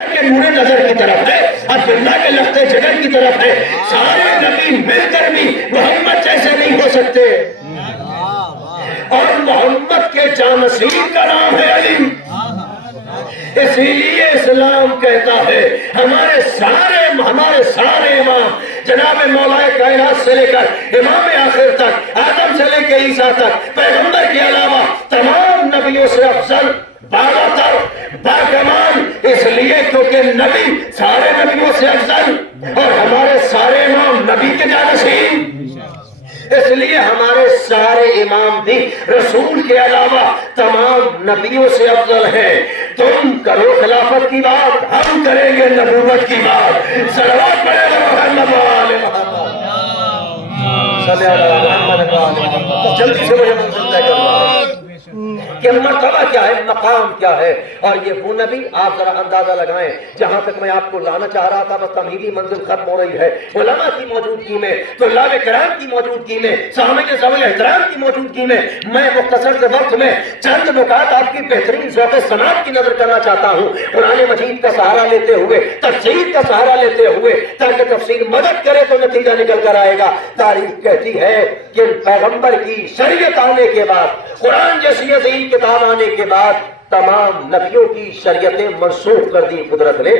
کے نور نظر کی طرف ہے، عبداللہ کے لخت جگر کی طرف ہے. سارے نبی مل کر بھی محمد جیسے نہیں ہو سکتے. اور محمد کے جانشین کا نام ہے علی. اسی لیے اسلام کہتا ہے ہمارے سارے امام جناب مولا کائنات سے لے کر امام آخر تک، آدم سے لے کے عیسیٰ تک، پیغمبر کے علاوہ تمام نبیوں سے افضل، بالاتر، باکمال، اس لیے کیونکہ نبی سارے نبیوں سے افضل اور ہمارے سارے امام نبی کے جانشین. اس لیے ہمارے سارے امام بھی رسول کے علاوہ تمام نبیوں سے افضل ہیں. تم کرو خلافت کی بات، ہم کریں گے نبوت کی بات. صلوات پڑھے گا محمد وآل محمد. صلی اللہ علیہ وسلم. جلدی سے مجھے منزل طے کرنا کہ مرتبہ کیا ہے، مقام کیا ہے. اور یہ وہ نبی، آپ ذرا اندازہ لگائیں، جہاں تک میں آپ کو لانا چاہ رہا تھا بس تمہیدی منزل ختم ہو رہی ہے. علماء کی موجودگی میں، طلاب کرام کی موجودگی میں، سامعین ذوی احترام کی موجودگی میں میں مختصر سے وقت میں چند نکات آپ کی بہترین ذوق سماعت کی نظر کرنا چاہتا ہوں، قرآن مجید کا سہارا لیتے ہوئے، تفسیر کا سہارا لیتے ہوئے، تاکہ تفسیر مدد کرے تو نتیجہ نکل کر آئے گا. تاریخ کہتی ہے کہ پیغمبر کی شریعت آنے کے بعد، قرآن جیسی عظیم کتاب آنے کے بعد، تمام نبیوں کی شریعتیں منسوخ کر دی قدرت نے.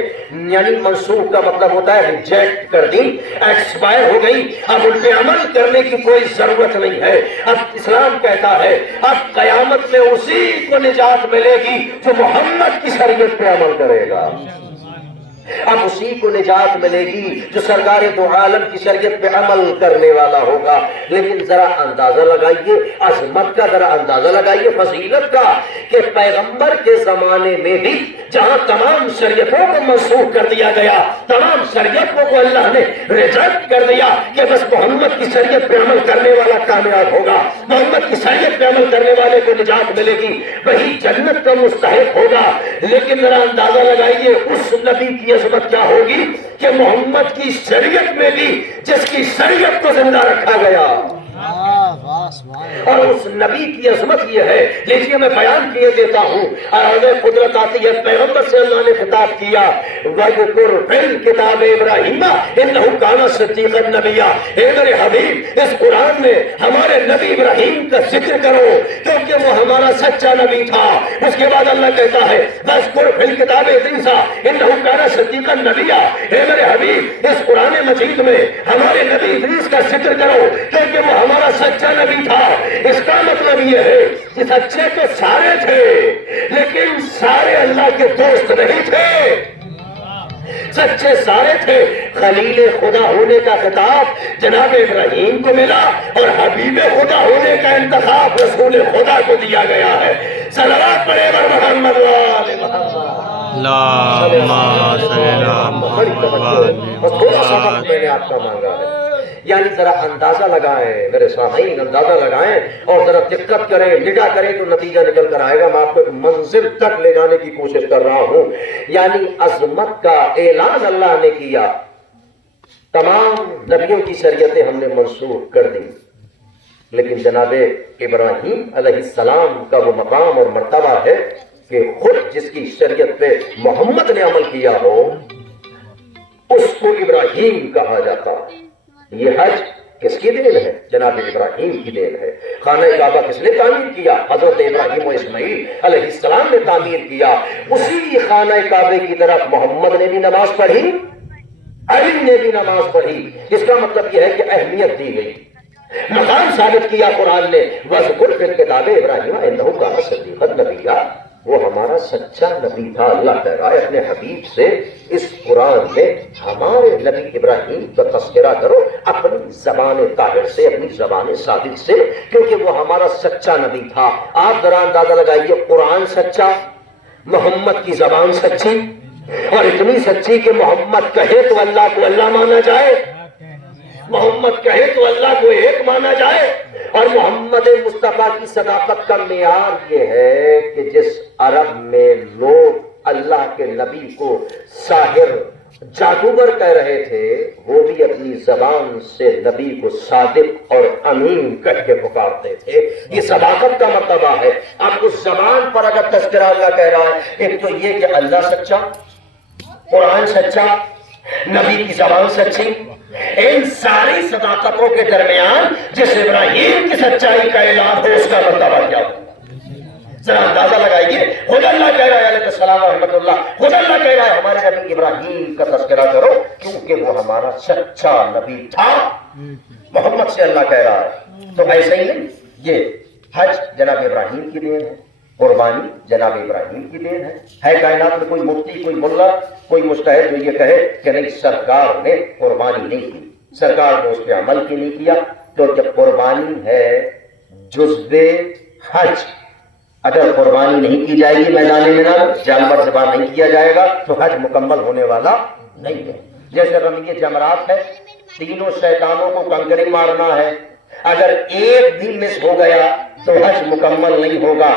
یعنی منسوخ کا مطلب ہوتا ہے ریجیکٹ کر دی، ایکسپائر ہو گئی. اب ان پہ عمل کرنے کی کوئی ضرورت نہیں ہے. اب اسلام کہتا ہے اب قیامت میں اسی کو نجات ملے گی جو محمد کی شریعت پہ عمل کرے گا. اب اسی کو نجات ملے گی جو سرکار دو عالم کی شریعت پہ عمل کرنے والا ہوگا. لیکن ذرا اندازہ لگائیے عظمت کا، ذرا اندازہ لگائیے فضیلت کا، کہ پیغمبر کے زمانے میں بھی جہاں تمام شریعتوں کو منسوخ کر دیا گیا، تمام شریعتوں کو اللہ نے ریجیکٹ کر دیا کہ بس محمد کی شریعت پہ عمل کرنے والا کامیاب ہوگا، محمد کی شریعت پہ عمل کرنے والے کو نجات ملے گی، وہی جنت کا مستحق ہوگا. لیکن ذرا اندازہ لگائیے اس نبی کی عظمت کیا ہوگی کہ محمد کی شریعت میں بھی جس کی شریعت کو زندہ رکھا گیا. اور اس نبی کی عظمت یہ ہے، لیجیے میں بیان کیے دیتا ہوں. اور قدرت آتی ہے، پیغمبر سے اللہ نے خطاب کیا، وَذْكُرْ فِي الْكِتَابِ إِبْرَاهِيمَ إِنَّهُ كَانَ صِدِّيقًا نَبِيًّا. اے میرے حبیب، اس قرآن میں ہمارے نبی ابراہیم کا ذکر کرو کیونکہ وہ ہمارا سچا نبی تھا. اس کے بعد اللہ کہتا ہے وَذْكُرْ فِي الْكِتَابِ إِدْرِيسَ إِنَّهُ كَانَ صِدِّيقًا نَبِيًّا. اے میرے حبیب، اس قرآن مجید میں ہمارے نبی ادریس کا ذکر کرو کیونکہ وہ ہمارا سچا نبی تھا. اس کا مطلب یہ ہے کہ سچے تو سارے تھے لیکن سارے اللہ کے دوست نہیں تھے. سچے سارے تھے. خلیل خدا ہونے کا خطاب جناب ابراہیم کو ملا اور حبیب خدا ہونے کا انتخاب رسول خدا کو دیا گیا ہے. صلوات پڑھے بر محمد وآل محمد. تھوڑا سا وقت میں نے آپ کا مانگا ہے. یعنی ذرا اندازہ لگائیں میرے سامعین، اندازہ لگائیں اور ذرا دقت کریں، نگاہ کریں تو نتیجہ نکل کر آئے گا. میں آپ کو ایک منزل تک لے جانے کی کوشش کر رہا ہوں. یعنی عظمت کا اعلان اللہ نے کیا، تمام نبیوں کی شریعتیں ہم نے منسوخ کر دی، لیکن جناب ابراہیم علیہ السلام کا وہ مقام اور مرتبہ ہے کہ خود جس کی شریعت پہ محمد نے عمل کیا ہو اس کو ابراہیم کہا جاتا ہے. یہ حج کس کی دین ہے؟ جناب ابراہیم کی دین ہے. خانہ کعبہ کس نے تعمیر کیا؟ حضرت ابراہیم و اسماعیل علیہ السلام نے تعمیر کیا. اسی خانہ کعبے کی طرف محمد نے بھی نماز پڑھی، علی نے بھی نماز پڑھی. اس کا مطلب یہ ہے کہ اہمیت دی گئی، مقام ثابت کیا قرآن نے. وَذْكُرْ فِي الْكِتَابِ إِبْرَاهِيمَ إِنَّهُ كَانَ صِدِّيقًا نَبِيًّا. وہ ہمارا سچا نبی تھا. اللہ کہہ رہا ہے اپنے حبیب سے اس قرآن میں ہمارے نبی ابراہیم کا تذکرہ کرو اپنی زبان طاہر سے، اپنی زبان صادق سے، کیونکہ وہ ہمارا سچا نبی تھا. آپ ذرا اندازہ لگائیے، قرآن سچا، محمد کی زبان سچی، اور اتنی سچی کہ محمد کہے تو اللہ کو اللہ مانا جائے، محمد کہے تو اللہ کو ایک مانا جائے. اور محمد مصطفیٰ کی صداقت کا معیار یہ ہے کہ جس عرب میں لوگ اللہ کے نبی کو ساحر، جادوگر کہہ رہے تھے، وہ بھی اپنی زبان سے نبی کو صادق اور امین کہہ کے پکارتے تھے. یہ صداقت کا مرتبہ ہے. اب اس زبان پر اگر تذکرہ اللہ کہہ رہا ہے، ایک تو یہ کہ اللہ سچا، قرآن سچا، نبی کی زبان سچی، ان ساری صداقتوں کے درمیان جس ابراہیم کی سچائی کا اعلان ہو اس کا مرتبہ کیا ہو؟ ذرا اندازہ لگائیے. خود اللہ کہہ رہا ہے علیہ السلام رحمۃ اللہ، خود اللہ کہہ رہا ہے ہمارے نبی ابراہیم کا تذکرہ کرو کیونکہ وہ ہمارا سچا نبی تھا. محمد سے اللہ کہہ رہا ہے. تو ایسے ہی نہیں، یہ حج جناب ابراہیم کی دین ہے، قربانی جناب ابراہیم کی دین ہے کائنات میں کوئی مفتی، کوئی ملا، کوئی مجتہد جو یہ کہے کہ نہیں سرکار نے قربانی نہیں کی، سرکار نے اس پہ عمل کی نہیں کیا، تو جب قربانی ہے جزو حج، اگر قربانی نہیں کی جائے گی میدان منال، جانور ذبح نہیں کیا جائے گا تو حج مکمل ہونے والا نہیں ہے. جیسے رمی جمرات ہے، تینوں شیطانوں کو کنکری مارنا ہے، اگر ایک بھی مس ہو گیا تو حج مکمل نہیں ہوگا.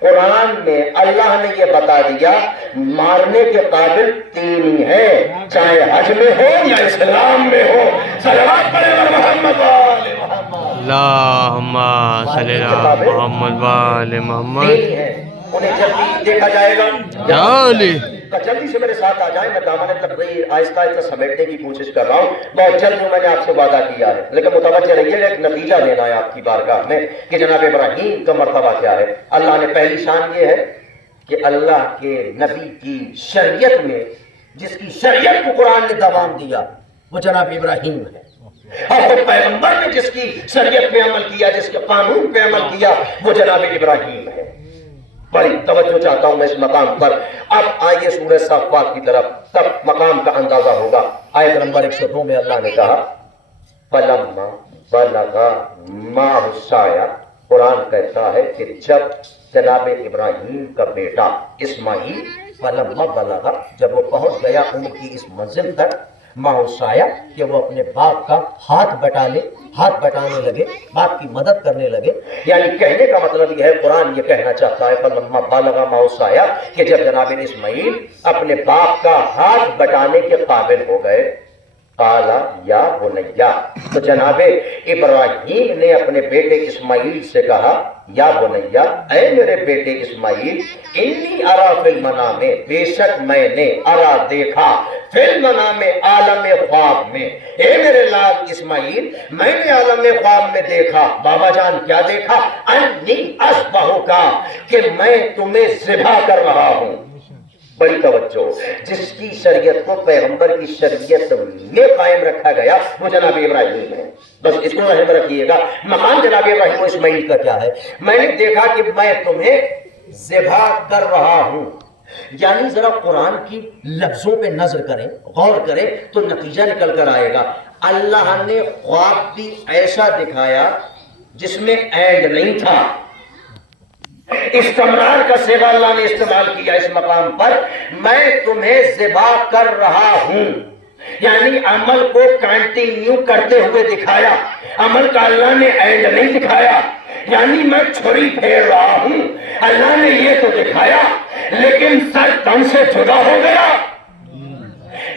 قرآن میں اللہ نے یہ بتا دیا مارنے کے قابل تین ہی ہے، چاہے حج میں ہو یا اسلام میں ہو. صلوات پڑھے محمد والے محمد، اللہم صلی علی محمد وآل محمد. انہیں جلدی دیکھا جائے گا، جلدی سے میرے ساتھ آ جائیں. میں دامن تقریر آہستہ آہستہ سمیٹنے کی کوشش کر رہا ہوں، بہت جلد میں نے آپ سے وعدہ کیا ہے، لیکن متوجہ رہیے گا ایک نتیجہ دینا ہے آپ کی بارگاہ میں کہ جناب ابراہیم کا مرتبہ کیا ہے. اللہ نے پہلی شان یہ ہے کہ اللہ کے نبی کی شریعت میں جس کی شریعت کو قرآن نے دوام دیا وہ جناب ابراہیم ہے، اور وہ پیغمبر نے جس کی شریعت پہ عمل کیا، جس کے قانون پہ عمل کیا وہ جناب ابراہیم ہے. بڑی توجہ چاہتا ہوں میں اس مقام پر. اب آئیے سورہ صافات کی طرف، تب مقام کا اندازہ ہوگا. آیت نمبر 102 میں اللہ نے کہا فَلَمَّا بَلَغَ مَعَهُ السَّعْيَ. قرآن کہتا ہے کہ جب جناب ابراہیم کا بیٹا اسماعیل فَلَمَّا بَلَغَ، جب وہ پہنچ گیا ان کی اس منزل تک، ماؤسایا کہ وہ اپنے باپ کا ہاتھ بٹانے لگے، باپ کی مدد کرنے لگے. یعنی کہنے کا مطلب یہ ہے، قرآن یہ کہنا چاہتا ہے فلما بالغ ماؤسایا کہ جب جناب اسماعیل اپنے باپ کا ہاتھ بٹانے کے قابل ہو گئے، قالا یا بنیا، تو جناب ابراہیم نے اپنے بیٹے اسماعیل سے کہا یا بنیا، اے میرے بیٹے اسماعیل، انی ارا فی المنام، بے شک میں نے ارا دیکھا، فی المنام عالم خواب میں، اے میرے لال اسماعیل میں نے عالم خواب میں دیکھا. بابا جان کیا دیکھا؟ انی اذبحک، کہ میں تمہیں ذبح کر رہا ہوں. بڑی توجہ، جس کی شریعت کو پیغمبر کی شریعت میں قائم رکھا گیا وہ جناب ابراہیم ہے. بس اس کو ذہن میں رکھیے گا. مقام جناب ابراہیم و اسماعیل کا کیا ہے؟ میں نے دیکھا کہ میں تمہیں ذبح کر رہا ہوں. یعنی ذرا قرآن کی لفظوں پہ نظر کریں، غور کریں تو نتیجہ نکل کر آئے گا. اللہ نے خواب بھی ایسا دکھایا جس میں اینڈ نہیں تھا. استمرار کا صیغہ اللہ نے استعمال کیا اس مقام پر، میں تمہیں ذبح کر رہا ہوں. یعنی عمل کو کنٹینیو کرتے ہوئے دکھایا، عمل کا اللہ نے اینڈ نہیں دکھایا. یعنی میں چھری پھیر رہا ہوں، اللہ نے یہ تو دکھایا لیکن سر تن سے جدا ہو گیا،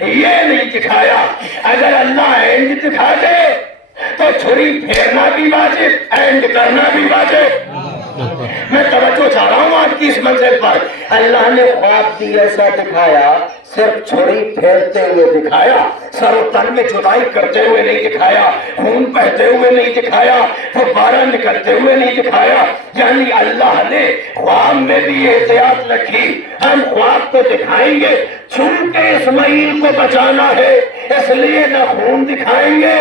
یہ نہیں دکھایا. اگر اللہ اینڈ دکھا دے تو چھری پھیرنا بھی واجب، اینڈ کرنا بھی واجب. میں توجہ چاہ رہا ہوں آپ کی اس منزل پر. اللہ نے خواب بھی ایسا دکھایا، صرف چھری پھیرتے ہوئے دکھایا، سر و تن میں جدائی کرتے ہوئے نہیں دکھایا، خون بہتے ہوئے نہیں دکھایا، فبارہ نکلتے ہوئے نہیں دکھایا. یعنی اللہ نے خواب میں بھی احتیاط رکھی. ہم خواب کو دکھائیں گے چونکہ اسماعیل کو بچانا ہے، اس لیے نہ خون دکھائیں گے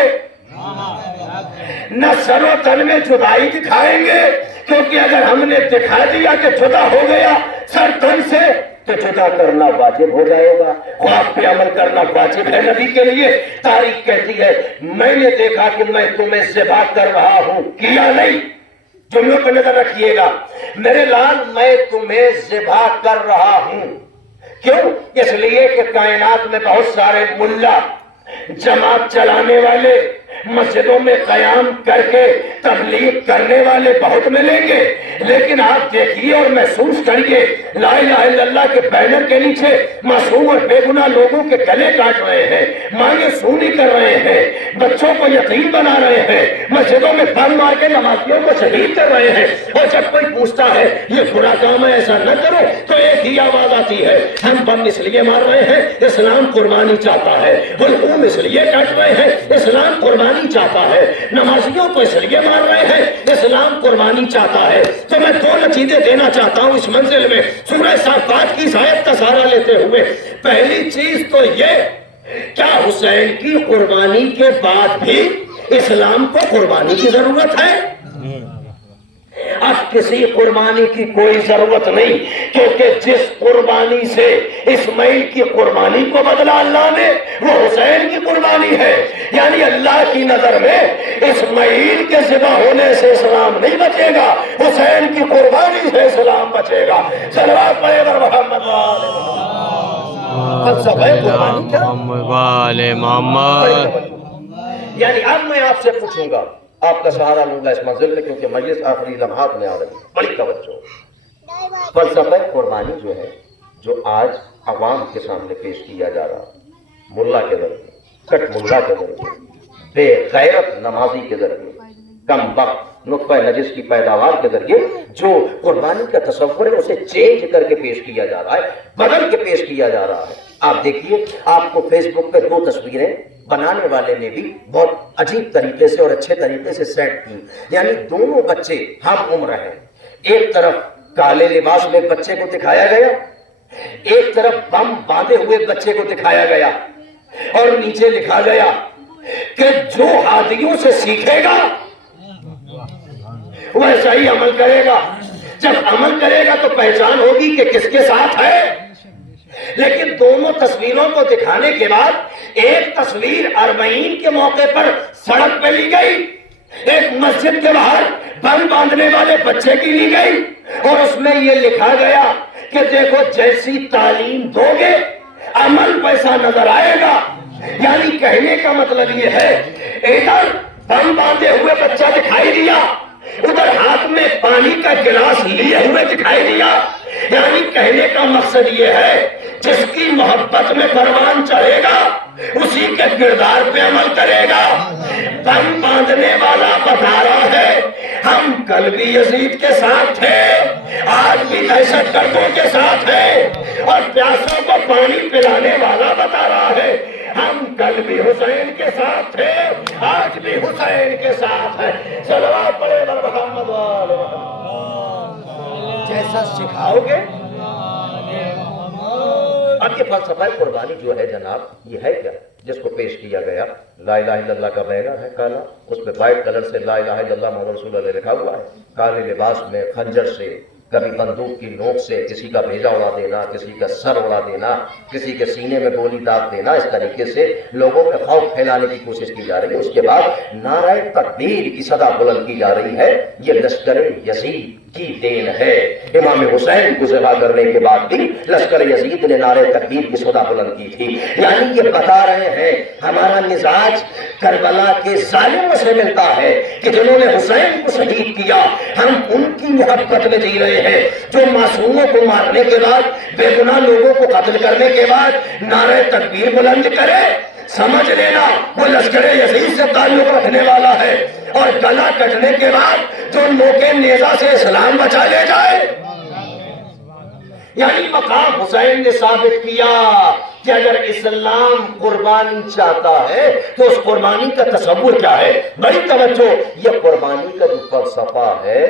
نہ سر و تن میں جدائی دکھائیں گے، کیونکہ اگر ہم نے دکھا دیا کہ جدا ہو گیا سر تن سے تو جدا کرنا واجب ہو جائے گا. خواب پہ عمل کرنا واجب ہے نبی کے لیے. تاریخ کہتی ہے میں نے دیکھا کہ میں تمہیں ذبح کر رہا ہوں، کیا نہیں. جملوں پہ نظر رکھیے گا. میرے لال میں تمہیں ذبح کر رہا ہوں. کیوں؟ اس لیے کہ کائنات میں بہت سارے ملا، جماعت چلانے والے مسجدوں میں قیام کر کے تبلیغ کرنے والے بہت ملیں گے، لیکن آپ دیکھیے اور محسوس کریے لا الہ الا اللہ کے بینر کے نیچے معصوم اور بے گناہ لوگوں کے گلے کاٹ رہے ہیں، مانگیں سونی کر رہے ہیں، بچوں کو یتیم بنا رہے ہیں، مسجدوں میں بم مار کے نمازیوں کو شہید کر رہے ہیں، اور جب کوئی پوچھتا ہے یہ برا کام ہے ایسا نہ کرو تو ایک ہی آواز آتی ہے ہم بم اس لیے مار رہے ہیں اسلام قربانی چاہتا ہے، حلقوم اس لیے کاٹ رہے ہیں اسلام قربانی چاہتا ہے، نمازیوں کو اس لیے مار رہے ہیں اسلام قربانی چاہتا ہے۔ تو میں دو نتیجے دینا چاہتا ہوں اس منزل میں سورہ صافات کی آیت کا سہارا لیتے ہوئے۔ پہلی چیز تو یہ کیا حسین کی قربانی کے بعد بھی اسلام کو قربانی کی ضرورت ہے؟ اب کسی قربانی کی کوئی ضرورت نہیں، کیونکہ جس قربانی سے اسماعیل کی قربانی کو بدلا اللہ نے وہ حسین کی قربانی ہے، یعنی اللہ کی نظر میں اسماعیل کے ذبح ہونے سے اسلام نہیں بچے گا، حسین کی قربانی سے اسلام بچے گا۔ صلوات پڑھے بر محمد فلسفہ قربانی کیا؟ محمد وآل محمد۔ یعنی اب میں آپ سے پوچھوں گا، آپ کا سہارا لوں گا اس منزل میں کیونکہ مجلس آخری لمحات میں آ رہی ہے، بڑی توجہ۔ فلسفہ قربانی جو ہے، جو آج عوام کے سامنے پیش کیا جا رہا، ملا کے ذریعے، کٹ ملا کے ذریعے، بے غیرت نمازی کے ذریعے، کم وقت نطفہ نجس کی پیداوار کے ذریعے جو قربانی کا تصور ہے اسے چینج کر کے پیش کیا جا رہا ہے، بدل کے پیش کیا جا رہا ہے۔ آپ دیکھیے، آپ کو فیس بک پہ دو تصویریں بنانے والے نے بھی بہت عجیب طریقے سے اور اچھے طریقے سے سیٹ کی، یعنی دونوں بچے ہم عمر ہیں، ایک طرف کالے لباس میں بچے کو دکھایا گیا، ایک طرف بم باندھے ہوئے بچے کو دکھایا گیا، اور نیچے لکھا گیا کہ جو ہادیوں سے سیکھے گا ویسا ہی عمل کرے گا، جب عمل کرے گا تو پہچان ہوگی کہ کس کے ساتھ ہے۔ لیکن دونوں تصویروں کو دکھانے کے بعد ایک تصویر اربعین کے موقع پر سڑک پہ لی گئی، ایک مسجد کے باہر بم باندھنے والے بچے کی لی گئی، اور اس میں یہ لکھا گیا کہ دیکھو جیسی تعلیم دو گے عمل ویسا نظر آئے گا۔ یعنی کہنے کا مطلب یہ ہے ادھر بم باندھے ہوئے بچہ دکھائی دیا، ادھر ہاتھ میں پانی کا گلاس لیے ہوئے دکھائی دیا، یعنی کہنے کا مقصد یہ ہے جس کی محبت میں پروان چڑھے گا اسی کے کردار پہ عمل کرے گا۔ بم باندھنے والا بتا رہا ہے ہم کل بھی یزید کے ساتھ تھے، آج بھی دہشت گردوں کے ساتھ ہیں، اور پیاسوں کو پانی پلانے والا بتا رہا ہے ہم کل بھی حسین کے ساتھ تھے، آج بھی حسین کے ساتھ ہیں۔ صلوات پڑھے بر محمد وآل محمد۔ جیسا سکھاؤ گے۔ اب یہ فلسفہ قربانی جو ہے جناب، یہ ہے کیا جس کو پیش کیا گیا؟ لا الہ الا اللہ کا بینر ہے کالا، اس پہ وائٹ کلر سے لا الہ الا اللہ محمد رسول اللہ لکھا ہوا ہے، کالے لباس میں خنجر سے، کبھی بندوق کی نوک سے کسی کا بھیجا اڑا دینا، کسی کا سر اڑا دینا، کسی کے سینے میں گولی داغ دینا، اس طریقے سے لوگوں میں خوف پھیلانے کی کوشش کی جا رہی ہے۔ اس کے بعد نعرہ تکبیر کی صدا بلند کی جا رہی ہے، یہ لشکر یزید کی دین ہے۔ امام حسین کو ذبح کرنے کے بعد بھی لشکر یزید نے نعرہ تکبیر کی صدا بلند کی تھی، یعنی یہ بتا رہے ہیں ہمارا مزاج کربلا کے ظالموں سے ملتا ہے کہ جنہوں نے حسین کو شہید کیا، ہم ان کی محبت میں جی رہے ہیں جو معصوموں کو مارنے کے بعد، بے گناہ لوگوں کو قتل کرنے کے بعد نعرہ تکبیر بلند کرے۔ سمجھ لینا وہ لشکر یزید سے تعلق رکھنے والا ہے، اور گلا کٹنے کے بعد جو نوکے نیزہ سے اسلام بچا لے جائے۔ یعنی مقام حسین نے ثابت کیا کہ اگر اسلام قربانی چاہتا ہے تو اس قربانی کا تصور کیا ہے؟ بڑی توجہ، یہ قربانی کا جو فلسفہ ہے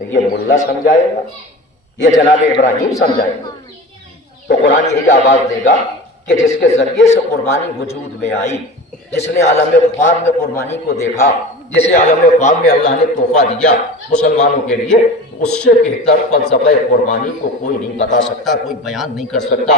یہ ملا سمجھائے گا، یہ جناب ابراہیم سمجھائیں گے؟ تو قرآن یہی آواز دے گا کہ جس کے ذریعے سے قربانی وجود میں آئی، جس نے عالم خواب میں قربانی کو دیکھا، جسے عالم خواب میں اللہ نے تحفہ دیا مسلمانوں کے لیے، اس سے بہتر فلسفہ قربانی کو کوئی نہیں بتا سکتا، کوئی بیان نہیں کر سکتا۔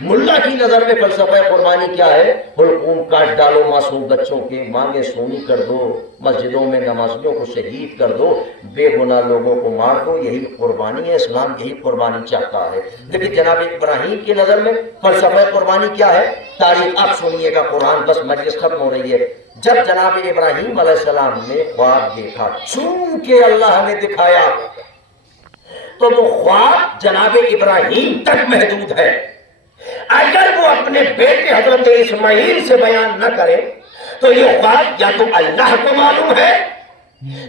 ملا کی نظر میں فلسفہ قربانی کیا ہے؟ حلقوم کاٹ ڈالو معصوم بچوں کے، مانگیں سونی کر دو، مسجدوں میں نمازیوں کو شہید کر دو، بے گناہ لوگوں کو مار دو، یہی قربانی ہے۔ اسلام یہی قربانی چاہتا ہے۔ لیکن جناب ابراہیم کی نظر میں فلسفہ قربانی کیا ہے؟ تاریخ آپ سنیے گا، قرآن، بس مجلس ختم ہو رہی ہے، جب جناب ابراہیم علیہ السلام نے خواب دیکھا، چونکہ اللہ نے دکھایا تو وہ خواب جناب ابراہیم تک محدود ہے. اگر وہ اپنے بیٹے حضرت اسماعیل سے بیان نہ کرے تو یہ خواب یا تو اللہ کو معلوم ہے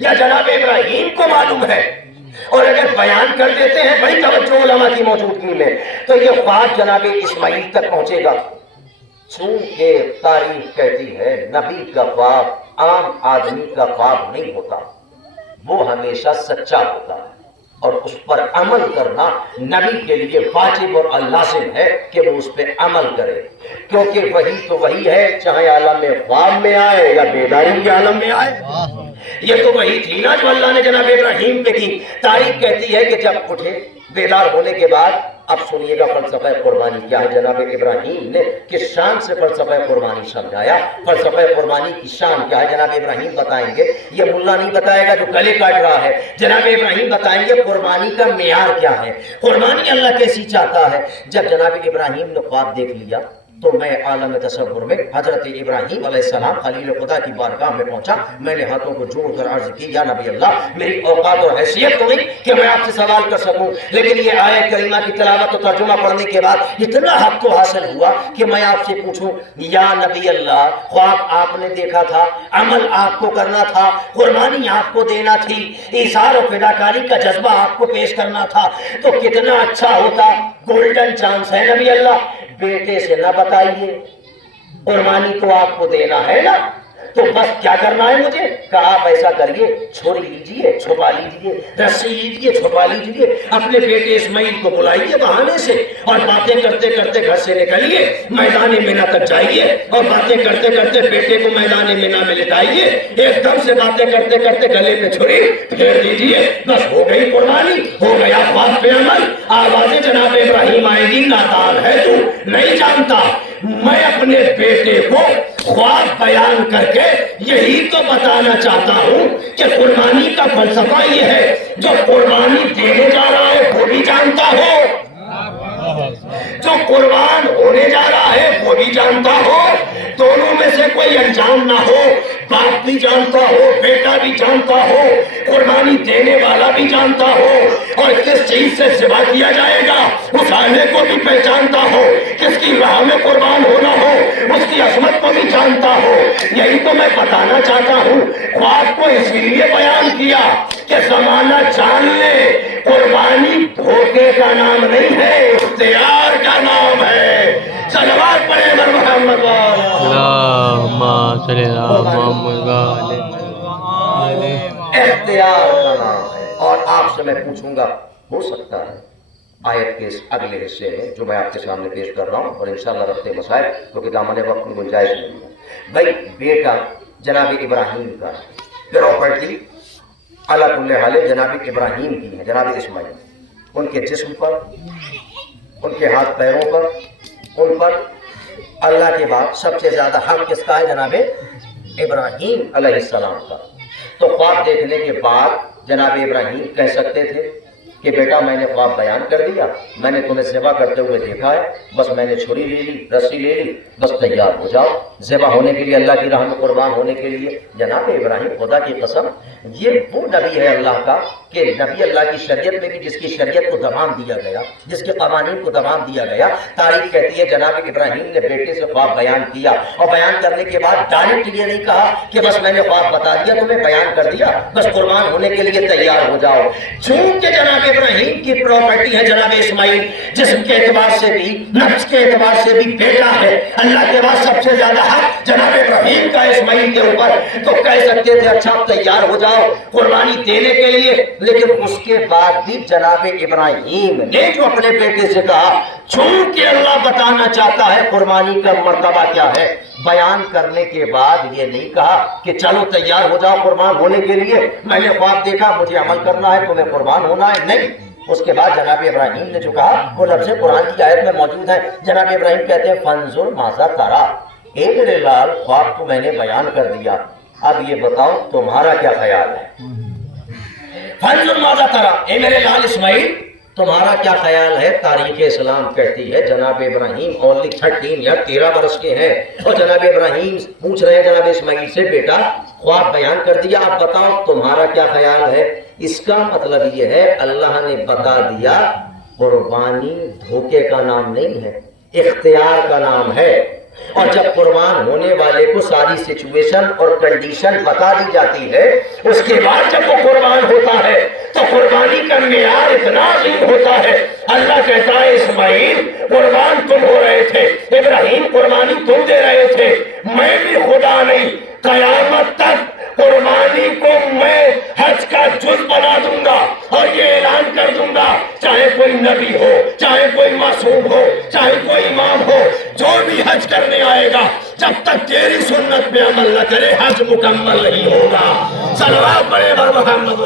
یا جناب ابراہیم کو معلوم ہے. اور اگر بیان کر دیتے ہیں بڑی توجہ علماء کی موجودگی میں تو یہ خواب جناب اسماعیل تک پہنچے گا. چونکہ تاریخ کہتی ہے نبی کا خواب عام آدمی کا خواب نہیں ہوتا، وہ ہمیشہ سچا ہوتا ہے اور اس پر عمل کرنا نبی کے لیے واجب اور لازم ہے کہ وہ اس پہ عمل کرے. کیونکہ وہی تو وہی ہے، چاہے عالم خواب میں آئے یا بیداری کے عالم میں آئے. یہ تو وہی تھی نا جو اللہ نے جناب ابراہیم پہ کی. تاریخ کہتی ہے کہ جب اٹھے بیدار ہونے کے بعد، اب سنیے گا فلسفہ قربانی کیا ہے. جناب ابراہیم نے کس شان سے فلسفہ قربانی سمجھایا. فلسفہ قربانی کی شان کیا ہے جناب ابراہیم بتائیں گے. یہ ملا نہیں بتائے گا جو گلے کاٹ رہا ہے. جناب ابراہیم بتائیں گے قربانی کا معیار کیا ہے، قربانی اللہ کیسی چاہتا ہے. جب جناب ابراہیم نے خواب دیکھ لیا تو میں عالم تصور میں حضرت ابراہیم علیہ السلام خلیل خدا کی بارگاہ میں پہنچا. میں نے ہاتھوں کو جوڑ کر عرض کی یا نبی اللہ، میری اوقات اور حیثیت تو نہیں کہ میں آپ سے سوال کر سکوں، لیکن یہ آیت کریمہ کی تلاوت و ترجمہ پڑھنے کے بعد اتنا حق تو حاصل ہوا کہ میں آپ سے پوچھوں یا نبی اللہ، خواب آپ نے دیکھا تھا، عمل آپ کو کرنا تھا، قربانی آپ کو دینا تھی، ایثار و فداکاری کا جذبہ آپ کو پیش کرنا تھا، تو کتنا اچھا ہوتا. گولڈن چانس ہے نبی اللہ، بیٹے سے نہ بتائیے، قربانی تو آپ کو دینا ہے نا، تو بس کیا کرنا ہے مجھے؟ کہا آپ ایسا کریے، چھری لیجئے چھپا لیجئے، رسی لیجئے چھپا لیجئے، اپنے بیٹے اسماعیل کو بلائیے بہانے سے اور باتیں کرتے کرتے گھر سے نکلیے، میدان مینا تک جائیے اور باتیں کرتے کرتے بیٹے کو میدان مینا میں لٹائیے. ایک دم سے باتیں کرتے کرتے گلے پہ چھری پھیر دیجئے، بس ہو گئی قربانی، ہو گیا خواب پہ عمل. آوازیں جناب ابراہیم آئے گی، نادان ہے تو نہیں جانتا. میں اپنے بیٹے کو خواب بیان کر کے یہی تو بتانا چاہتا ہوں کہ قربانی کا فلسفہ یہ ہے، جو قربانی دینے جا رہا ہے وہ بھی جانتا ہو، جو قربان ہونے جا رہا ہے وہ بھی جانتا ہو، دونوں میں سے کوئی انجان نہ ہو. باپ بھی جانتا ہو، بیٹا بھی جانتا ہو، قربانی دینے والا بھی جانتا ہو، اور کس چیز سے ذبح کیا جائے گا اس آنے کو بھی پہچانتا ہو، کس کی راہ میں قربان ہونا ہو اس کی عظمت کو بھی جانتا ہو. یہی تو میں بتانا چاہتا ہوں. خواب کو اسی لیے بیان کیا کہ زمانہ جان لے قربانی دھوکے کا نام نہیں ہے، اختیار کا نام ہے. صلوات پڑھیں بر محمد اللہم صلی اللہ محمد اختیار کا نام ہے. اور آپ سے میں پوچھوں گا، ہو سکتا ہے آیت کے اس اگلے حصے میں جو میں آپ کے سامنے پیش کر رہا ہوں، اور انشاءاللہ رفتے مسائل کیونکہ دامن وقت میں گنجائش نہیں ہے. بھائی بیٹا جناب ابراہیم کا پراپرٹی اللہ کل حال جناب ابراہیم کی ہے، جناب اسماعیل. ان کے جسم پر، ان کے ہاتھ پیروں پر، ان پر اللہ کے بعد سب سے زیادہ حق کس کا ہے؟ جناب ابراہیم علیہ السلام کا. تو خواب دیکھنے کے بعد جناب ابراہیم کہہ سکتے تھے کہ بیٹا میں نے خواب بیان کر دیا، میں نے تمہیں ذبح کرتے ہوئے دیکھا ہے، بس میں نے چھری لے لی، رسی لے لی، بس تیار ہو جاؤ ذبح ہونے کے لیے، اللہ کی راہ میں قربان ہونے کے لیے. جناب ابراہیم خدا کی قسم یہ وہ نبی ہے اللہ کا کہ نبی اللہ کی شریعت میں بھی جس کی شریعت کو دوام دیا گیا، جس کے قوانین کو دوام دیا گیا. تاریخ کہتی ہے جناب ابراہیم نے بیٹے سے خواب بیان کیا، اور بیان کرنے کے بعد ڈائریکٹ یہ نہیں کہا کہ بس میں نے خواب بتا دیا، تمہیں بیان کر دیا، بس قربان ہونے کے لیے تیار ہو جاؤ. چونکہ جناب ابراہیم کی پراپرٹی ہے جناب اسماعیل، جسم کے اعتبار سے بھی نفس کے اعتبار سے بھی بیٹا ہے، اللہ کے بعد سب سے زیادہ حق جناب ابراہیم کا اسماعیل کے اوپر. تو کہہ سکتے تھے اچھا تیار ہو جاؤ قربانی دینے کے لیے، لیکن اس کے بعد بھی جناب ابراہیم نے جو اپنے بیٹے سے کہا، چونکہ اللہ بتانا چاہتا ہے قربانی کا مرتبہ کیا ہے، بیان کرنے کے بعد یہ نہیں کہا کہ چلو تیار ہو جاؤ قربان ہونے کے لیے، میں نے خواب دیکھا مجھے عمل کرنا ہے تمہیں قربان ہونا ہے. نہیں، اس کے بعد جناب ابراہیم نے جو کہا وہ لفظ قرآن کی آیت میں موجود ہے. جناب ابراہیم کہتے ہیں فانظر ماذا ترى، اے میرے لال خواب تو میں نے بیان کر دیا، اب یہ بتاؤ تمہارا کیا خیال ہے. فانظر ماذا ترى، اے میرے لال اسماعیل تمہارا کیا خیال ہے؟ تاریخ اسلام کہتی ہے جناب ابراہیم اونلی 13 یا 13 برس کے ہیں، اور جناب ابراہیم پوچھ رہے ہیں جناب اسماعیل سے بیٹا خواب بیان کر دیا، اب بتاؤ تمہارا کیا خیال ہے؟ اس کا مطلب یہ ہے اللہ نے بتا دیا قربانی دھوکے کا نام نہیں ہے، اختیار کا نام ہے۔ اور جب قربان ہونے والے کو ساری سچویشن اور کنڈیشن بتا دی جاتی ہے، اس کے بعد جب وہ قربان ہوتا ہے تو قربانی کا معیار اتنا عظیم ہوتا ہے۔ اللہ کہتا ہے اسماعیل قربان تم ہو رہے تھے، ابراہیم قربانی تم دے رہے تھے، میں بھی خدا نہیں، قیامت تک قربانی کو میں حج کا جز بنا دوں گا اور یہ اعلان کر دوں گا، چاہے کوئی نبی ہو، چاہے کوئی معصوم ہو، چاہے کوئی امام ہو، جو بھی حج کرنے آئے گا جب تک تیری سنت پہ عمل نہ کرے حج مکمل نہیں ہوگا۔ صلوات پڑھے بر محمد۔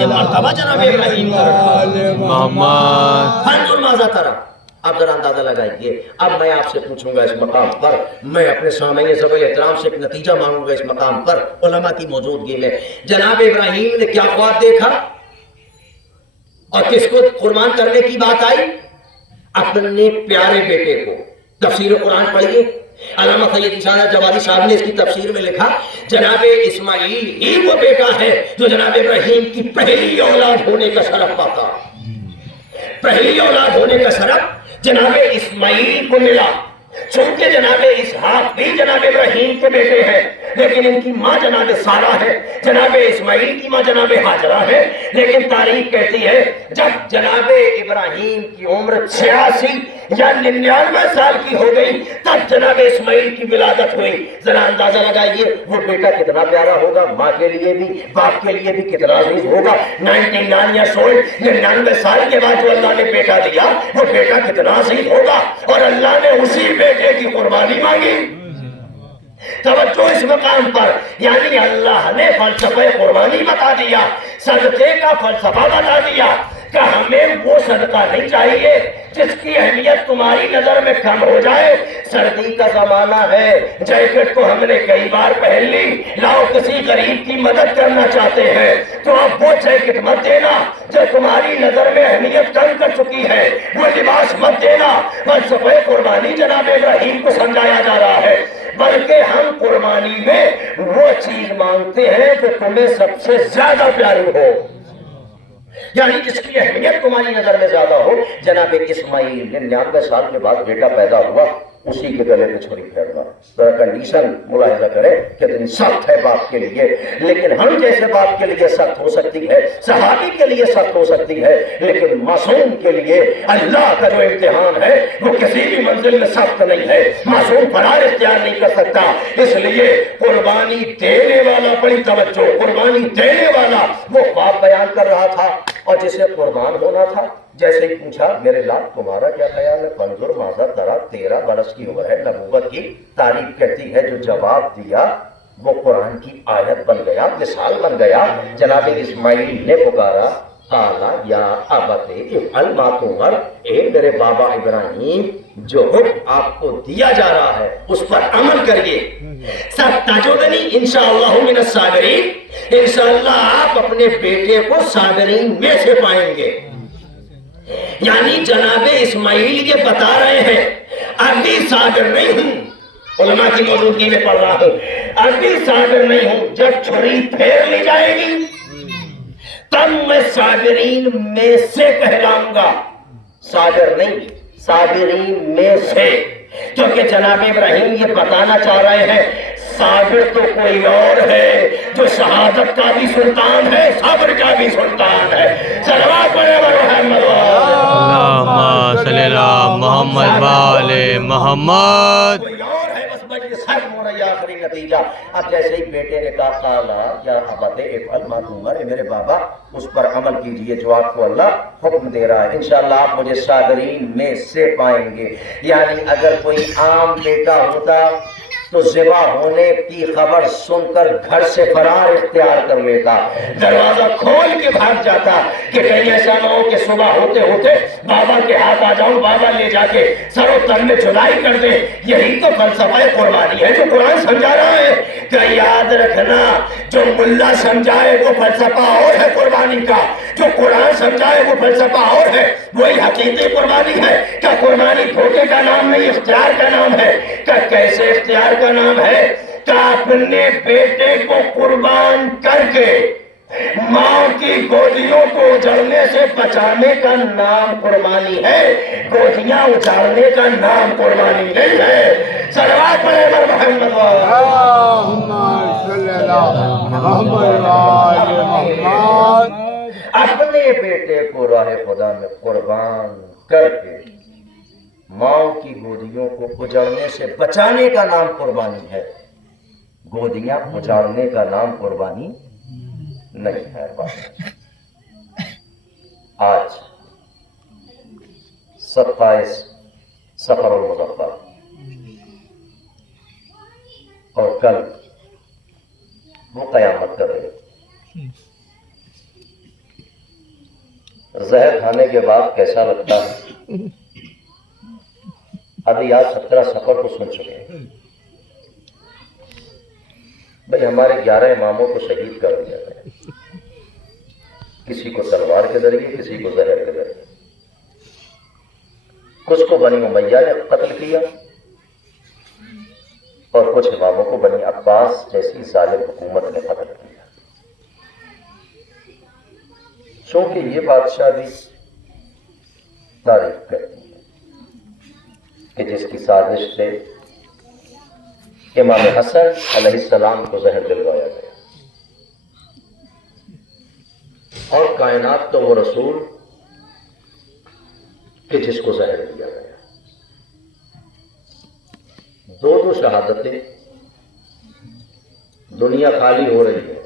یہ مرتبہ جناب ابراہیم کا محمد فانظر ماذا ترى، آپ ذرا اندازہ لگائیے۔ اب میں آپ سے پوچھوں گا اس مقام پر، میں اپنے سامعین ذوی احترام سے ایک نتیجہ مانگوں گا اس مقام پر علماء کی موجودگی میں۔ جناب ابراہیم نے کیا خواب دیکھا اور کس کو قربان کرنے کی بات آئی؟ اپنے پیارے بیٹے کو۔ تفسیر قرآن پڑھیے، علامہ سید اشارہ جوادی صاحب نے اس کی تفسیر میں لکھا جناب اسماعیل ہی وہ بیٹا ہے جو جناب ابراہیم کی پہلی اولاد ہونے کا شرف پاتا۔ پہلی اولاد ہونے کا شرف جناب اسماعیل کو ملا، چونکہ جناب اسحاق بھی جناب ابراہیم کے بیٹے ہیں، لیکن ان کی ماں جناب سارہ ہے، جناب اسماعیل کی ماں جناب ہاجرہ ہے۔ لیکن تاریخ کہتی ہے جب جناب ابراہیم کی عمر 86 یا 99 سال کی ہو گئی تب جناب اسماعیل کی ولادت ہوئی۔ ذرا اندازہ لگائیے وہ بیٹا کتنا پیارا ہوگا، ماں کے لیے بھی باپ کے لیے بھی کتنا عزیز ہوگا۔ 99 سال کے بعد جو اللہ نے بیٹا دیا وہ بیٹا کتنا عزیز ہوگا، اور اللہ نے اسی بیٹے کی قربانی مانگی۔ توجہ اس مقام پر، یعنی اللہ نے فلسفہ قربانی بتا دیا، صدقے کا فلسفہ بتا دیا کہ ہمیں وہ صدقہ نہیں چاہیے جس کی اہمیت تمہاری نظر میں کم ہو جائے۔ سردی کا زمانہ ہے، جیکٹ تو ہم نے کئی بار پہن لی، لاؤ کسی غریب کی مدد کرنا چاہتے ہیں تو اب وہ جیکٹ مت دینا جو تمہاری نظر میں اہمیت کم کر چکی ہے، وہ لباس مت دینا۔ فلسفہ قربانی جناب ابراہیم کو سمجھایا جا رہا ہے، بلکہ ہم قربانی میں وہ چیز مانگتے ہیں جو تمہیں سب سے زیادہ پیاری ہو، یعنی جس کی اہمیت تمہاری نظر میں زیادہ ہو۔ جناب اسماعیل 99 سال کے بعد بیٹا پیدا ہوا، اسی کے گلے میں چھری پھیرنا۔ ذرا کنڈیشن ملاحظہ کرے کتنی سخت ہے باپ کے لیے، لیکن ہم جیسے باپ کے لیے سخت ہو سکتی ہے، صحابی کے لیے سخت ہو سکتی ہے، لیکن معصوم کے لیے اللہ کا جو امتحان ہے وہ کسی بھی منزل میں سخت نہیں ہے۔ معصوم فرار اختیار نہیں کر سکتا، اس لیے قربانی دینے والا، بڑی توجہ، قربانی دینے والا وہ خواب بیان کر رہا تھا، اور جسے قربان ہونا تھا جیسے ہی پوچھا میرے لال تمہارا کیا خیال ہے؟ فانظر ماذا ترى، 13 برس کی عمر ہے، نبوت کی تعریف کہتی ہے، جو جواب دیا وہ قرآن کی آیت بن گیا، مثال بن گیا۔ جناب اسماعیل نے پکارا قال یا ابت افعل ما تؤمر، اے میرے بابا ابراہیم جو حکم آپ کو دیا جا رہا ہے اس پر عمل کریے۔ ستجدنی انشاءاللہ من الصابرین، انشاءاللہ آپ اپنے بیٹے کو صابرین میں سے پائیں گے۔ یعنی جناب اسماعیل یہ بتا رہے ہیں ابھی صابر نہیں ہوں، علماء کی موجودگی میں پڑھ رہا ہوں، ابھی صابر نہیں ہوں، جب چھری پھیر لی جائے گی تب میں صابرین میں سے کہلاؤں گا، صابر نہیں صابرین میں سے، کیونکہ جناب ابراہیم یہ بتانا چاہ رہے ہیں صابر تو کوئی اور ہے جو شہادت کا بھی سلطان ہے، صبر کا بھی سلطان ہے۔ صلوات پڑھے محمد، اللہم صلی اللہ محمد وآل محمد۔ کوئی اور ہے، بس مجلس ختم ہو رہی آخری نتیجہ۔ اب جیسے ہی بیٹے نے کہا قالا یا ابت افعل ما تؤمر، میرے بابا اس پر عمل کیجئے جو آپ کو اللہ حکم دے رہا ہے، انشاءاللہ آپ مجھے صابرین میں سے پائیں گے۔ یعنی اگر کوئی عام بیٹا ہوتا تو ذبح ہونے کی خبر سن کر گھر سے فرار اختیار کر لیتا، دروازہ کھول کے بھاگ جاتا کہ کہیں ایسا نہ ہو کہ صبح ہوتے ہوتے بابا کے ہاتھ آ جاؤں، بابا لے جا کے سر و تن میں جدائی کر دے۔ یہی تو فلسفہ قربانی ہے جو قرآن سمجھا رہا ہے کہ یاد رکھنا جو ملا سمجھائے وہ فلسفہ اور ہے قربانی کا، جو قرآن سمجھائے وہ فلسفہ اور ہے، وہی حقیقی قربانی ہے۔ کیا قربانی دھوکے کا نام نہیں، اختیار کا نام ہے؟ کیا کیسے اختیار کا نام ہے؟ کیا اپنے بیٹے کو قربان کر کے ماں کی گودیوں کو اجڑنے سے بچانے کا نام قربانی ہے، گودیاں اجاڑنے کا نام قربانی نہیں ہے۔ صلوات پڑھے بر محمد اپنے بیٹے کو راہ خدا میں قربان کر کے ماں کی گودیوں کو اجڑنے سے بچانے کا نام قربانی ہے، گودیاں اجاڑنے کا نام قربانی نہیں ہے۔ آج 27 سفر المظفر اور کل وہ قیامت کر رہے، زہر کھانے کے بعد کیسا لگتا ہے؟ ابھی آپ 17 سفر کو سن چکے ہیں۔ بھئی ہمارے 11 اماموں کو شہید کر دیا گیا، کسی کو تلوار کے ذریعے، کسی کو زہر کے ذریعے، کچھ کو بنی امیہ نے قتل کیا اور کچھ اماموں کو بنی عباس جیسی ظالم حکومت نے قتل کیا۔ چونکہ یہ بادشاہ بھی تعریف کرتی ہے کہ جس کی سازش سے امام حسن علیہ السلام کو زہر دلوایا گیا، اور کائنات تو وہ رسول کہ جس کو زہر دیا گیا۔ دو شہادتیں، دنیا خالی ہو رہی ہے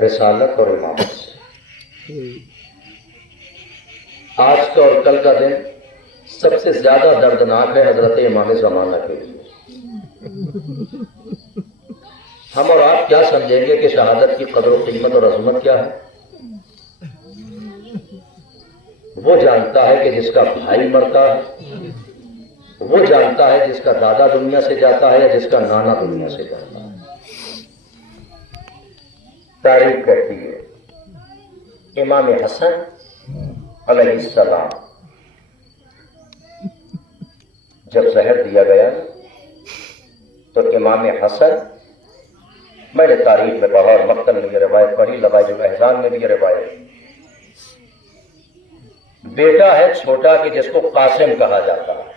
رسالت اور امامت سے۔ آج کا اور کل کا دن سب سے زیادہ دردناک ہے حضرت امام زمانہ کے لیے۔ ہم اور آپ کیا سمجھیں گے کہ شہادت کی قدر و قیمت اور عظمت کیا ہے؟ وہ جانتا ہے کہ جس کا بھائی مرتا ہے، وہ جانتا ہے جس کا دادا دنیا سے جاتا ہے یا جس کا نانا دنیا سے جاتا ہے۔ تاریخ کہتی ہے امام حسن علیہ السلام جب زہر دیا گیا تو امام حسن، میں نے تاریخ میں پڑھا اور مقتل میں یہ روایت پڑھی، لوائج الاحزان میں بھی یہ روایت، بیٹا ہے چھوٹا کہ جس کو قاسم کہا جاتا ہے،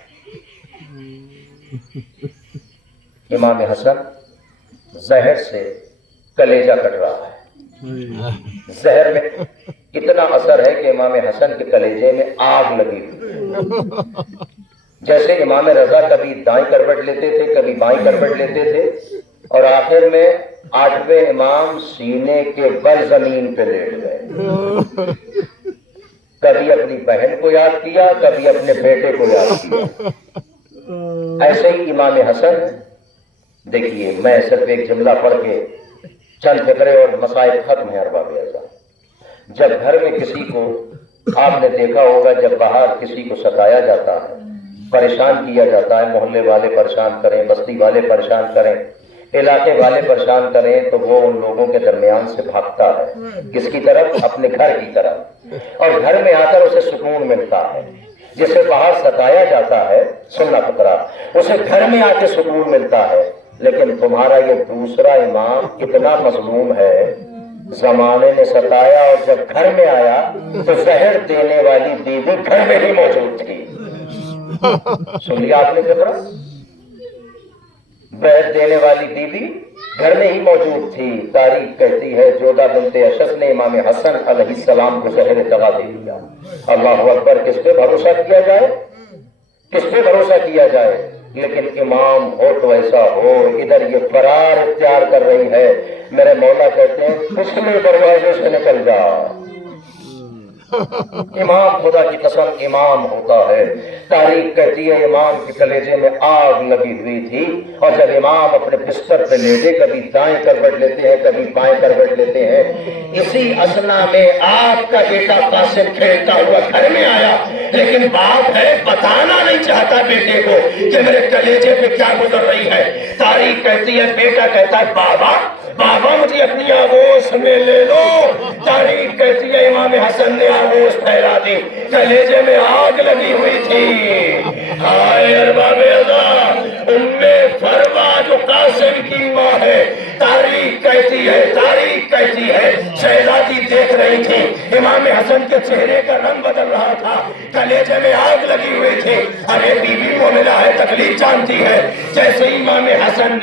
امام حسن زہر سے کلیجہ کٹ رہا ہے۔ زہر میں اتنا اثر ہے کہ امام حسن کے کلیجے میں آگ لگی ہوئی، جیسے امام رضا کبھی دائیں کروٹ لیتے تھے کبھی بائیں کروٹ لیتے تھے، اور آخر میں 8ویں امام سینے کے بل زمین پہ لیٹ گئے، کبھی اپنی بہن کو یاد کیا کبھی اپنے بیٹے کو یاد کیا۔ ایسے ہی امام حسن، دیکھیے میں صرف ایک جملہ پڑھ کے چند فکرے اور مسائل ختم ہے ارباب اعظم۔ جب گھر میں کسی کو، آپ نے دیکھا ہوگا جب باہر کسی کو ستایا جاتا ہے، پریشان کیا جاتا ہے، محلے والے پریشان کریں، بستی والے پریشان کریں، علاقے والے پریشان کریں، تو وہ ان لوگوں کے درمیان سے بھاگتا ہے، کس کی طرف؟ اپنے گھر کی طرف، اور گھر میں آ کر اسے سکون ملتا ہے۔ جسے باہر ستایا جاتا ہے، سننا فقرہ، اسے گھر میں آ کے سکون ملتا ہے، لیکن تمہارا یہ دوسرا امام اتنا مظلوم ہے، زمانے نے ستایا اور جب گھر میں آیا تو زہر دینے والی بیوی گھر میں ہی موجود تھی۔ سن لیا آپ نے فقرہ؟ زہر دینے والی بیوی گھر میں ہی موجود تھی۔ تاریخ کہتی ہے جودہ بنت اشد نے امام حسن علیہ السلام کو زہر دغا دے دیا۔ اللہ اکبر! کس پہ بھروسہ کیا جائے؟ کس پہ بھروسہ کیا جائے؟ لیکن امام ہو تو ایسا ہو، ادھر یہ فرار اختیار کر رہی ہے، میرے مولا کہتے ہیں پچھلے دروازے سے نکل جا، امام خدا کی قسم امام ہوتا ہے. تاریخ کہتی ہے امام کے کلیجے میں آگ لگی ہوئی تھی اور جب امام اپنے بستر پہ لیٹے کبھی دائیں کروٹ لیتے ہیں کبھی بائیں کروٹ لیتے ہیں. اسی اسنا میں آپ کا بیٹا قاسم کھیلتا ہوا گھر میں آیا لیکن باپ ہے بتانا نہیں چاہتا بیٹے کو کہ میرے کلیجے پہ کیا گزر رہی ہے. تاریخ کہتی ہے بیٹا کہتا ہے بابا بابا مجھے اپنی آغوش میں لے لو. تاریخ کہتی ہے امام حسن نے آغوش پھیلا دی کلیجے میں آگ لگی ہوئی تھی. ہائے ارباب ادا فروا جو قاسم کی ماں ہے تاریخ کہتی ہے شہزادی دیکھ رہی تھی امام حسن کے چہرے کا رنگ بدل رہا تھا کلیجے میں آگ لگی ہوئی تھی. ارے بی بی مومنہ ہے تکلیف جانتی ہے. جیسے امام حسن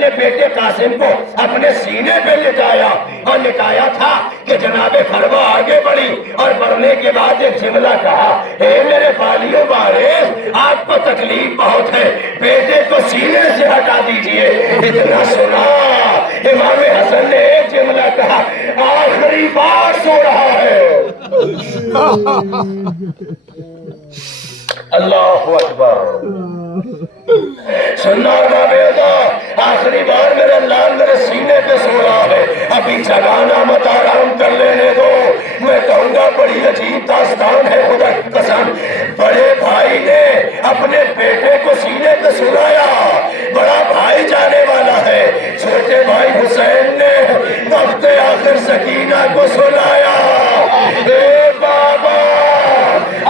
نے بیٹے قاسم کو اپنے سینے پہ لٹایا اور لٹایا تھا کہ جناب فروا آگے بڑھی اور بڑھنے کے بعد ایک جملہ کہا اے میرے بالیوں وارث آپ کو تکلیف بہت ہے بیٹے کو سینے سے ہٹا دیجئے. اتنا سنا امام حسن نے ایک جملہ کہا آخری بار سو رہا ہے. اللہ اکبر. سننا آخری بار میرا لال میرے سینے پہ سو رہا ہے ابھی جگانا مت آرام کر لینے دو. میں کہوں گا بڑی عجیب داستان ہے خدا کی قسم. بڑے بھائی نے اپنے بیٹے کو سینے پہ سلایا بڑا بھائی جانے والا ہے. چھوٹے بھائی حسین نے وقت آخر سکینہ کو سلایا. اے بابا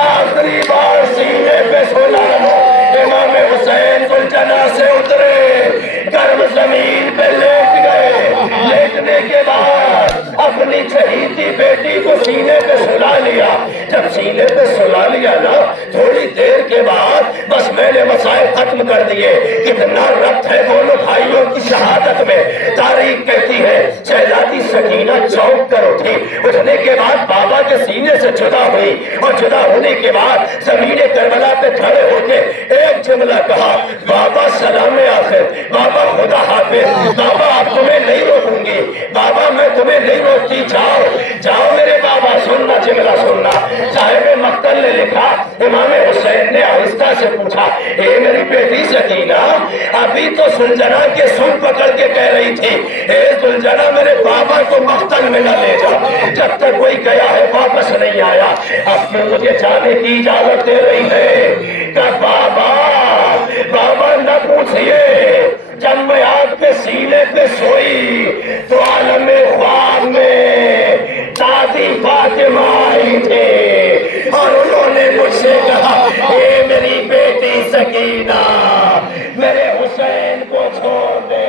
آخری بار سینے پہ سلایا. امام حسین الجنا سے اترے گرم زمین پہ لیٹ گئے. لیٹنے کے بعد اپنی چہیتی بیٹی کو سینے پہ سلا لیا. جب سینے پہ سلا لیا نا تھوڑی دیر کے بعد بس میں نے مسائل ختم کر دیے. کتنا ربط ہے دونوں بھائیوں کی شہادت میں. تاریخ کہتی ہے شہزادی سکینہ چونک کر اٹھی. اٹھنے کے بعد بابا کے سینے سے جدا ہوئی اور جدا ہونے کے بعد زمین کربلا پہ کھڑے ہو کے ایک جملہ کہا بابا سلام آخر بابا خدا حافظ بابا اب تمہیں نہیں روکوں گی بابا میں تمہیں نہیں روکتی جاؤ جاؤ میرے بابا. سننا جملہ سننا. صاحب مقتل نے لکھا امام حسین نے آہستہ سے پوچھا اے میری بیٹی سکینہ ابھی تو سلجنا کے سن پکڑ کے کہہ رہی تھی اے سلجنا میرے بابا کو مقتل میں نہ لے جا جب تک کوئی گیا ہے واپس نہیں آیا. اب پھر مجھے جانے کی اجازت دے رہی ہے کہ بابا بابا نہ پوچھئے. جب میں آپ کے سینے پہ سوئی تو عالم خواب میں دادی فاطمہ آئی تھی اور انہوں نے مجھ سے کہا اے میری بیٹی سکینہ میرے حسین کو چھوڑ دے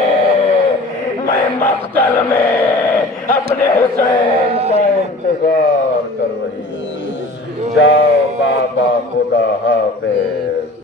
میں مقتل میں اپنے حسین کا انتظار کر رہی ہوں. جاؤ بابا خدا حافظ.